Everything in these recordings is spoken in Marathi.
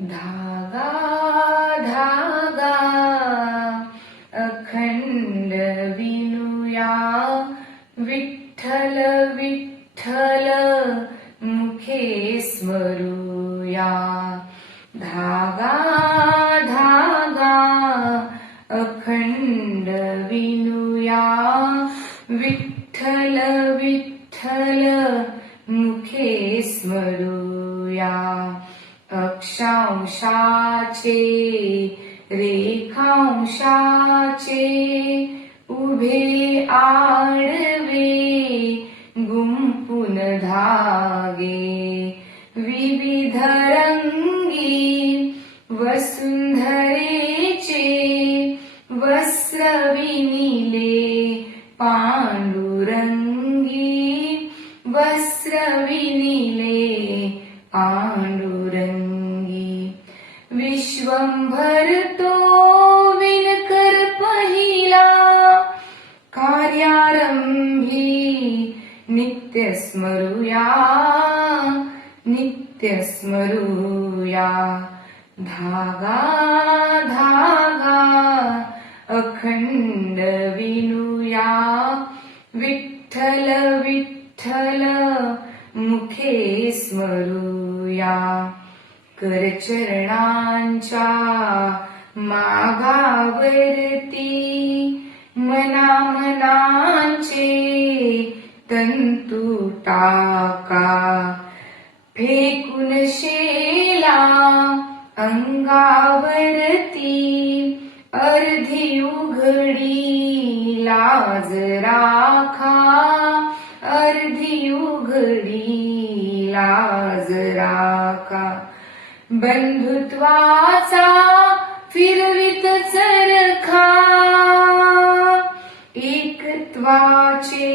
धागा धागा अखंड विणूया विठ्ठल विठ्ठल मुखे स्मरूया. धागा धागा अखंड विणूया विठ्ठल विठ्ठल मुखे स्मरूया. अक्षांशाचे रेखांशाचे उभे आडवे गुंफून धागे विविध रंगी वसुंधरेचे वस्त्र विणिले पांडुरंगी वस्त्र विणिले पांडुरंगी. विश्वंभर तो विणकर पहिला कार्यारंभी नित्य स्मरूया नित्य स्मरूया. धागा धागा अखंड विणूया विठ्ठल विठ्ठल मुखे स्मरूया. करचरणांच्या मागावरती मनामनांचे तंतू टाका फेकून शेला अंगावरती अर्धी उघडी लाज राखा अर्धी उघडी लाज राखा. बंधुत्वाचा फिरवित चरखा एकत्वाचे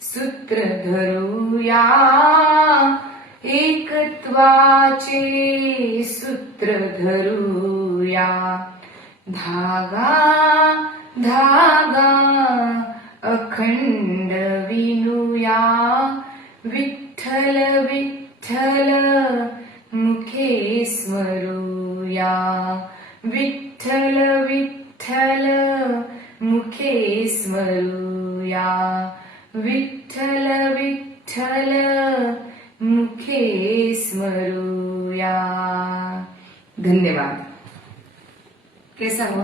सूत्र धरूया एकत्वाचे सूत्र धरूया. धागा धागा अखंड विणूया विठ्ठल विठ्ठल मुखे स्मरूया. विठ्ठल विठ्ठल मुखे स्मरूया. विठ्ठल विठ्ठल मुखे स्मरूया. धन्यवाद. कैसा हुआ?